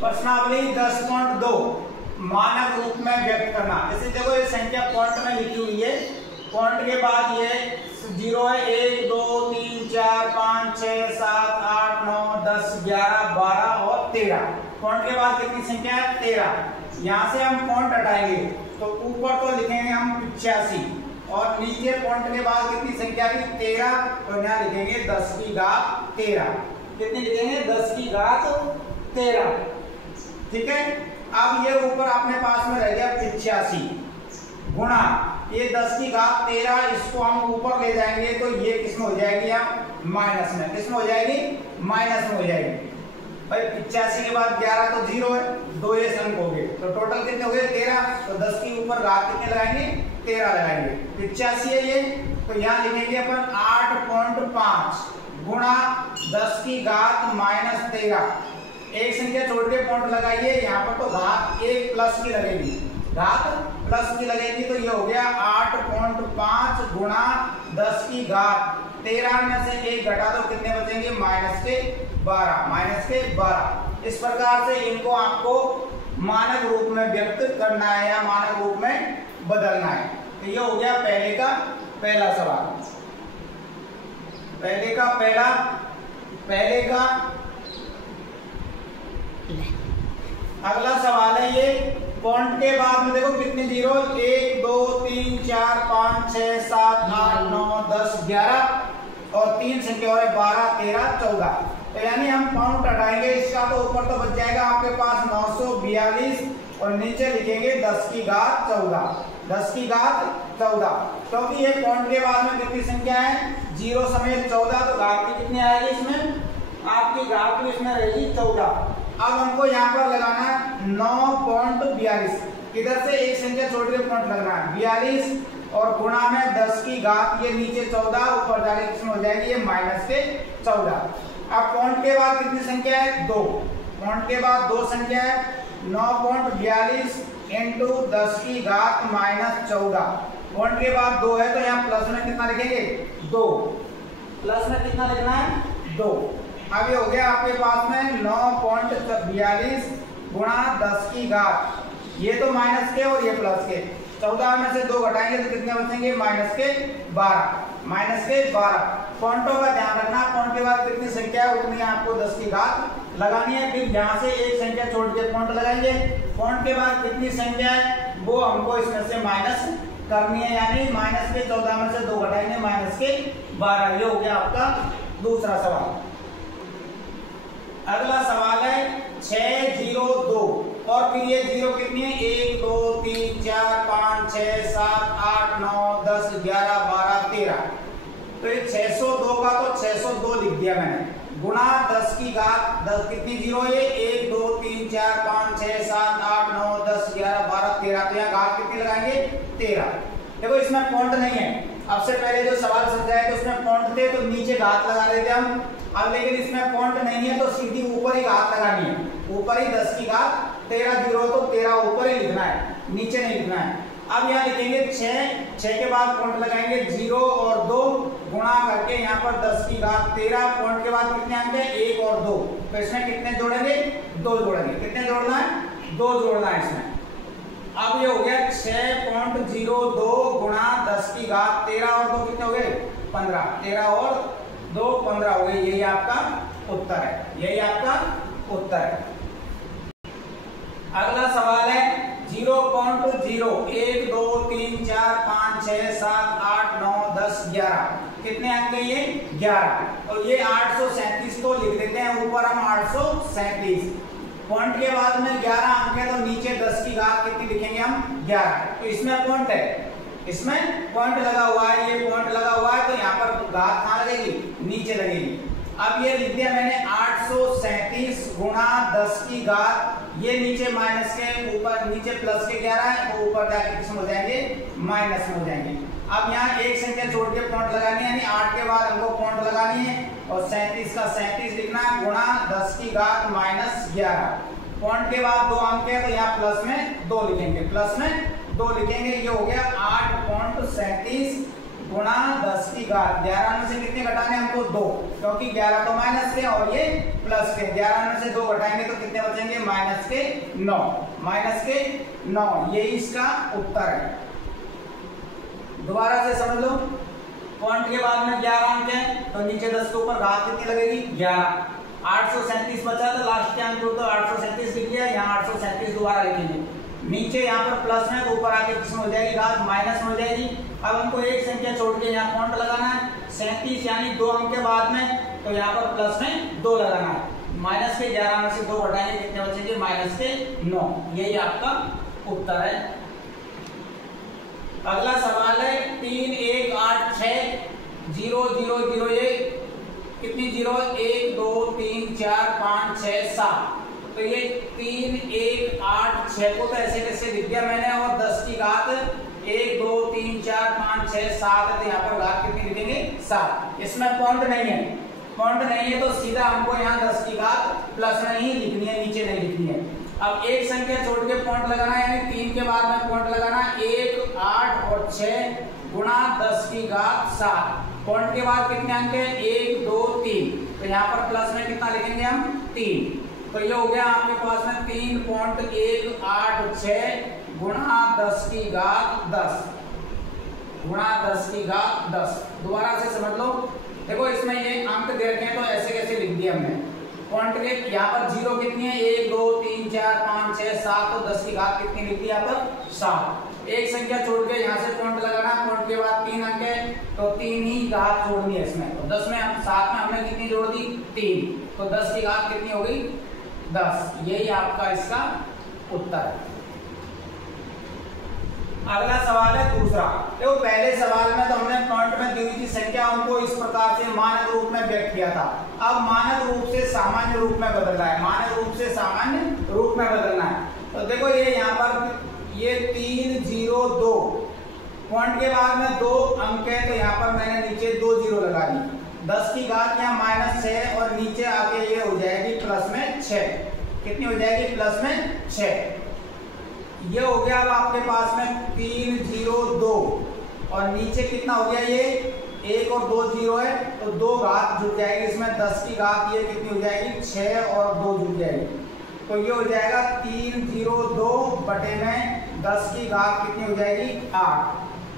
प्रश्नावली 10.2 मानक रूप में व्यक्त करना। जैसे देखो ये संख्या पॉइंट में लिखी हुई है, पॉइंट के बाद ये 0 है, 1 2 3 4 5 6 7 8 9 10 11 12 और 13। पॉइंट के बाद कितनी संख्या है? 13। यहाँ से हम पॉइंट हटाएंगे तो ऊपर तो लिखेंगे हम 85 और नीचे पॉइंट के बाद कितनी संख्या थी? 13। तो यहाँ लिखेंगे 10 की घात 13। कितनी लिखेंगे? 10 की घात 13। ठीक है। अब ये ऊपर अपने पास में रह गया 85 गुणा ये 10 की घात 13, इसको हम ऊपर ले जाएंगे तो ये किसमें हो जाएगी? आप माइनस में। किसमें हो जाएगी? माइनस में हो जाएगी। भाई 85 के बाद 11 तो 0 है, 2 ये अंक हो गए, तो टोटल कितने हो गए? 13। तो 10 के ऊपर घात कितने लगाएंगे? 13 लगाएंगे। 85 है ये, तो यहाँ लिखेंगे अपन 8.5 गुणा 10 की घात माइनस 13। एक संख्या छोड़ के पॉइंट लगाइए, यहाँ पर तो घात 1 प्लस की लगेगी, घात प्लस की लगेगी, तो ये हो गया 8.5 गुणा 10 की घात 13 में से 1 घटा दो, कितने बचेंगे? माइनस के 12। माइनस के 12। इस प्रकार से इनको आपको मानक रूप में व्यक्त करना है या मानक रूप में बदलना है। तो ये हो गया पहले का पहला सवाल। अगला सवाल है ये पॉइंट के बाद में देखो कितने जीरो? 1 2 3 4 5 6 7 8 9 10 11 और 3 संख्या और 12 13 14। तो यानी हम पॉइंट हटाएंगे इसका, तो ऊपर तो बच जाएगा आपके पास 942 और नीचे लिखेंगे 10 की घात 14। 10 की घात 14, क्योंकि ये पॉइंट के बाद में कितनी संख्या है? 0 समेत 14, तो घात की कितनी आएगी इसमें? आपकी घात भी इसमें रहेगी 14। अब हमको यहाँ पर लगाना है 9.42। इधर से एक संख्या छोड़ के पॉइंट लगना है 42 और गुणा में 10 की घात ये नीचे 14, ऊपर जाके किसमें हो जाएगी? ये माइनस के 14। अब पॉइंट के बाद कितनी संख्या है? 2। पॉइंट के बाद 2 संख्या है, 9.42 इंटू 10 की घात माइनस 14। पॉइंट के बाद 2 है, तो यहाँ प्लस में कितना लिखेंगे? 2। प्लस में कितना लिखना है? 2। अब ये हो गया आपके पास में 9.42 गुणा 10 की घात, ये तो माइनस के और ये प्लस के, 14 में से 2 घटाएंगे तो कितने बचेंगे? माइनस के 12। माइनस के 12। पॉइंटों का ध्यान रखना, पॉइंट के बाद कितनी संख्या है उतनी आपको 10 की घात लगानी है। फिर यहाँ से एक संख्या छोड़ के पॉइंट लगाएंगे, पॉइंट के बाद कितनी संख्या है वो हमको इसमें से माइनस करनी है, यानी माइनस के 14 में से 2 घटाएंगे माइनस के 12। ये हो गया आपका दूसरा सवाल। अगला सवाल है 602 और फिर ये 0 कितनी है? 1 2 3 4 5 6 7 8 9 10 11 12 13। तो ये 602 का तो 602 लिख दिया मैंने, गुणा 10 की घात 10 कितनी 0 है? 1 2 3 4 5 6 7 8 9 10 11 12 13। तो यहाँ घात कितनी लगाएंगे? 13। देखो इसमें पॉइंट नहीं है, अब से पहले जो सवाल समझाया तो उसमें पॉइंट थे तो नीचे घात लगा लेते हम। अब लेकिन इसमें पॉइंट नहीं है तो सीधी ऊपर ही घात लगानी है, ऊपर ही 10 की घात 13 0, तो 13 ऊपर ही लिखना है, नीचे नहीं लिखना है। अब यहाँ लिखेंगे 6 के बाद पॉइंट लगाएंगे 0 और 2 गुणा करके यहाँ पर 10 की घात 13। पॉइंट के बाद कितने अंक है? 1 और 2, तो इसमें कितने जोड़ेंगे? 2 जोड़ेंगे। कितने जोड़ना है? 2 जोड़ना है इसमें। अब ये हो गया 6.02 गुणा 10 की घात 13 और 2 कितने हो गए? 15। 13 और 2 15 हो गए। यही आपका उत्तर है, यही आपका उत्तर है। अगला सवाल है 0.0 1 2 3 4 5 6 7 8 9 10 11। कितने अंक है ये? 11। और ये 837 को लिख देते हैं, ऊपर हम 837। पॉइंट के बाद में 11 अंक है तो नीचे 10 की घात कितनी लिखेंगे हम? 11। तो इसमें पॉइंट है, इसमें पॉइंट लगा हुआ है, ये पॉइंट लगा हुआ है, तो यहाँ पर घात कहाँ लगेगी? नीचे लगेगी। अब ये लिख दिया मैंने 837 गुणा 10 की घात, ये नीचे माइनस के ऊपर नीचे प्लस के 11 है, तो ऊपर जाके किसमें हो जाएंगे? माइनस में हो जाएंगे। अब यहाँ एक संख्या छोड़ के पॉइंट लगानी है, यानी 8 के बाद हमको पॉइंट लगानी है और 37 का 37 लिखना है गुणा 10 की घात माइनस 11। पॉइंट के बाद 2 अंक है तो यहाँ प्लस में 2 लिखेंगे, प्लस में 2 लिखेंगे। ये हो गया 8.37 गुणा 10 की घात 11 में से कितने घटाने हमको? 2, क्योंकि 11 तो माइनस के और ये प्लस के, 11 में से 2 घटाएंगे तो कितने कितने बचेंगे, -9, -9, यही इसका उत्तर है। दोबारा से समझ लो, पॉइंट के बाद में 11 अंक है तो नीचे 10 के ऊपर घात कितनी लगेगी, 11। 837 बचा था, लास्ट के अंक तो 837 लिख लिया, यहाँ 837 दोबारा लिखेंगे। नीचे यहाँ पर प्लस में तो ऊपर आके किसमें हो जाएगी, घात माइनस में हो जाएगी। अब हमको एक संख्या छोड़ के यहाँ पॉइंट लगाना है, 37 यानी 2 अंक के बाद में, तो यहाँ पर प्लस में 2 लगाना है। माइनस के 11 में से 2 घटाएंगे, कितने बचेंगे, -9, यही आपका उत्तर है। अगला सवाल है 3 1 8 6 0 0 0 1, कितनी 0, 1 2 3 4 5 6 7। तो ये 3 1 8 6 को तो ऐसे कैसे लिख दिया मैंने, और 10 की घात 1 2 3 4 5 6 7 है, तो यहाँ पर घात कितनी लिखेंगे, 7। इसमें पॉइंट नहीं है, पॉइंट नहीं है तो सीधा हमको यहाँ 10 की घात प्लस में ही लिखनी है, नीचे नहीं लिखनी है। अब एक संख्या छोड़ के पॉइंट लगाना है, यानी 3 के बाद में पॉइंट लगाना, 1 8 और 6 गुणा 10 की घात 7। पॉइंट के बाद कितने अंक है, 1 2 3, तो यहाँ पर प्लस में कितना लिखेंगे हम, 3। तो ये हो गया आपके पास में 3.186 गुणा 10 की घात 10, गुणा 10 की घात 10। दोबारा से समझ लो, देखो इसमें ये अंक दे रखे हैं तो ऐसे कैसे लिख दिया हमने। पॉइंट के यहाँ पर 0 कितनी है, 1 2 3 4 5 6 7, तो 10 की घात कितनी लिख दी यहाँ पर, 7। एक संख्या छोड़ के यहाँ से पॉइंट लगाना, पॉइंट के बाद 3 अंक है तो 3 ही घात जोड़नी है इसमें, तो 10 में हम 7 में हमने कितनी जोड़ दी, 3, तो 10 की घात कितनी हो गई, 10। यही आपका इसका उत्तर है। अगला सवाल है दूसरा। देखो पहले सवाल में तो हमने पॉइंट में दी हुई थी संख्या, उनको इस प्रकार से मानक रूप में व्यक्त किया था। अब मानक रूप से सामान्य रूप में बदलना है, मानक रूप से सामान्य रूप में बदलना है। तो देखो ये यहाँ पर ये 3 0 2, पॉइंट के बाद में 2 अंक है तो यहाँ पर मैंने नीचे 2 0 लगा दी। 10 की घात यहाँ -6 और नीचे आके ये हो जाएगी प्लस में 6, कितनी हो जाएगी, प्लस में 6। ये हो गया अब आपके पास में 3 0 2 और नीचे कितना हो गया, ये 1 और 2 0 है तो 2 घात जुड़ जाएगी इसमें, 10 की घात ये कितनी हो जाएगी, 6 और 2 जुड़ जाएगी, तो ये हो जाएगा 3 0 2 बटे में 10 की घात कितनी हो जाएगी, 8।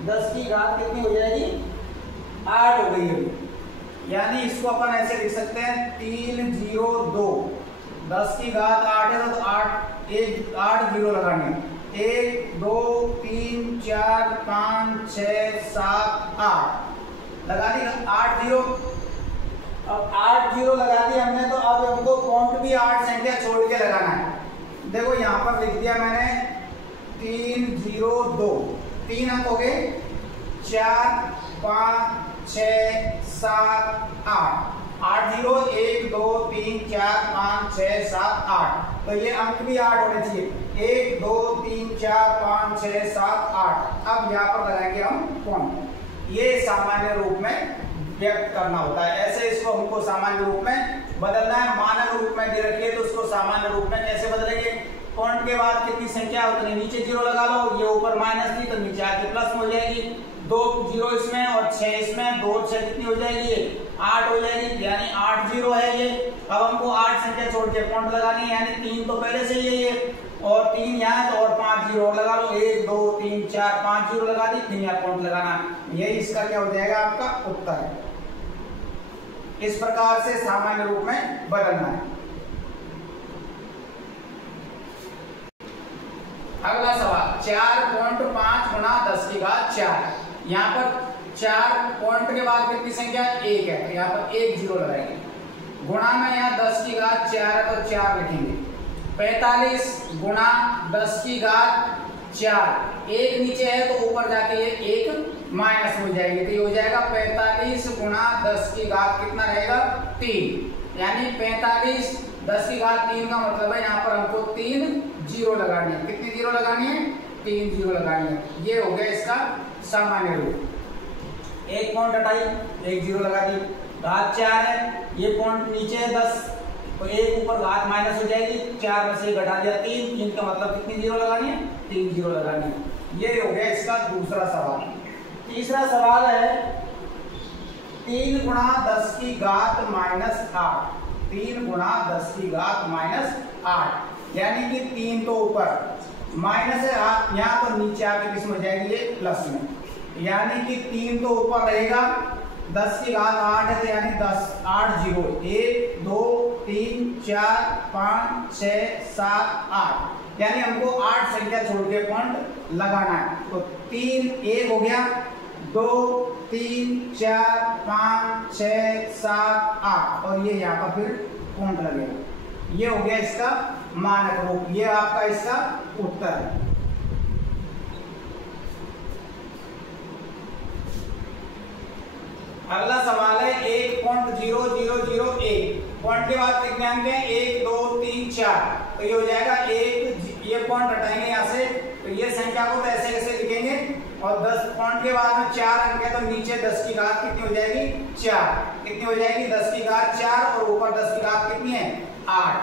10 की घात कितनी हो जाएगी, 8 हो गई अभी। यानी इसको अपन ऐसे लिख सकते हैं 3 0 2, 10 की घात 8 है तो 8 0 लगाने, 1 2 3 4 5 6 7 8 लगा दी, 8 0। अब 8 0 लगा दी हमने, तो अब हमको पॉइंट भी 8 संख्या छोड़ के लगाना है। देखो यहाँ पर लिख दिया मैंने 3 0 2, 3 अंक हो गए, 4 5 6 7 8, 8 0 1 2 3 4 5 6 7 8, तो ये अंक भी 8 होने चाहिए, 1 2 3 4 5 6 7 8। अब यहाँ पर लगाएंगे हम पॉइंट, ये सामान्य रूप में व्यक्त करना होता है। ऐसे इसको हमको सामान्य रूप में बदलना है। मानक रूप में दे रखी है तो उसको सामान्य रूप में कैसे बदलेंगे, पॉइंट के बाद कितनी संख्या उतनी नीचे 0 लगा लो, ये ऊपर माइनस थी तो नीचे आके प्लस हो जाएगी, 2 0 इसमें और 6 इसमें, 2 6 कितनी हो जाएगी, 8 हो जाएगी, यानी 8 0 है ये। अब हमको 8 संख्या छोड़ के पॉइंट लगानी है, यानी 3 तो पहले से ही है और 3 यहाँ तो और 5 0 लगा लो, 1 2 3 4 5 0 लगा दी, फिर यहाँ पॉइंट लगाना, यही इसका क्या हो जाएगा, आपका उत्तर है। इस प्रकार से सामान्य रूप में बदलना है। अगला सवाल 4.5 गुणा 10 की घात 4। यहाँ पर 4 पॉइंट के बाद कितनी संख्या 1 है तो यहाँ पर 1 0 लगाएंगे, गुणा में यहाँ 10 की घात 4 है तो 4 लिखेंगे, 45 गुणा 10 की घात 4, 1 नीचे है तो ऊपर जाके ये 1 माइनस हो जाएगी, तो ये हो जाएगा 45 गुणा 10 की घात कितना रहेगा, 3, यानी 45 10 की घात 3 का मतलब है यहाँ पर हमको 3 0 लगानी है। कितनी 0 लगानी है, 3 0 लगानी है। ये हो गया इसका सामान्य रूप। एक पॉइंट हटाई, 1 0 लगा दी, घात 4 है, ये पॉइंट नीचे है 10 तो 1 ऊपर घात माइनस हो जाएगी, 4 में से घटा दिया 3, 3 का मतलब कितनी 0 लगानी है, 3 0 लगानी है। ये हो गया इसका दूसरा सवाल। तीसरा सवाल है 3 गुणा 10 की घात -8। 3 गुणा 10 की घात -8, यानी कि 3 तो ऊपर माइनस है, यहाँ तो नीचे आके किस में हो जाएगी ये प्लस में, यानी कि 3 तो ऊपर रहेगा, 10 की घात 8 है तो यानी 10 8 0 1 2 3 4 5 6 7 8, यानी हमको 8 संख्या छोड़ के पॉइंट लगाना है। तो 3 1 हो गया, 2 3 4 5 6 7 8 और ये यहाँ पर फिर पॉइंट लगेगा। ये हो गया इसका मानक रूप, ये आपका इसका उत्तर है। अगला सवाल है 1.0001, पॉइंट के बाद कितने अंक हैं 1 2 3 4, तो ये हो जाएगा 1, ये पॉइंट हटाएंगे यहाँ से, तो ये संख्या को तो ऐसे कैसे लिखेंगे, और 10 पॉइंट के बाद में 4 अंक है तो नीचे 10 की घात कितनी हो जाएगी 4, कितनी हो जाएगी 10 की घात 4 और ऊपर 10 की घात कितनी है 8।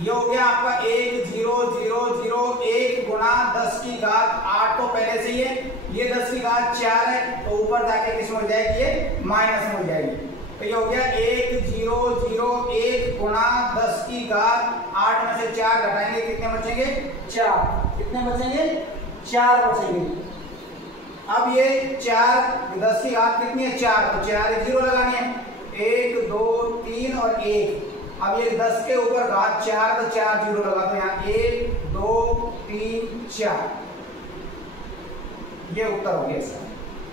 ये हो गया आपका 1.0001 गुणा 10 की घात 8 तो पहले से ही है, ये 10 की घात 4 है तो ऊपर जाके किस में हो जाएगी ये माइनस में हो जाएगी। तो ये हो गया 1.001 गुणा 10 की घात 8 में से 4 घटाएंगे कितने बचेंगे 4, कितने बचेंगे 4 बचेंगे। अब ये 4 10 की घात कितनी है 4, तो 4 0 लगानी है, 1 2 3 और 1, अब ये 10 के ऊपर घात 4 तो 4 0 लगा दो यहाँ, 1 2 3 4, ये उत्तर हो गया इसका।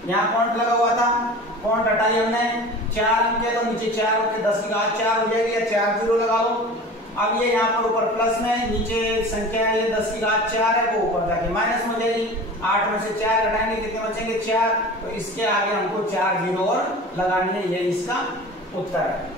यहाँ पॉइंट लगा हुआ था, पॉइंट हटाई हमने, 4 अंक है तो नीचे 4 होके 10 की घात 4 हो जाएगी, या 4 0 लगा लो। अब ये यहाँ पर ऊपर प्लस में, नीचे संख्या है ये 10 की घात 4 है, वो ऊपर जाके माइनस में हो जाएगी, 8 में से 4 घटाएंगे कितने बचेंगे 4, तो इसके आगे हमको 4 0 और लगानी है, ये इसका उत्तर है।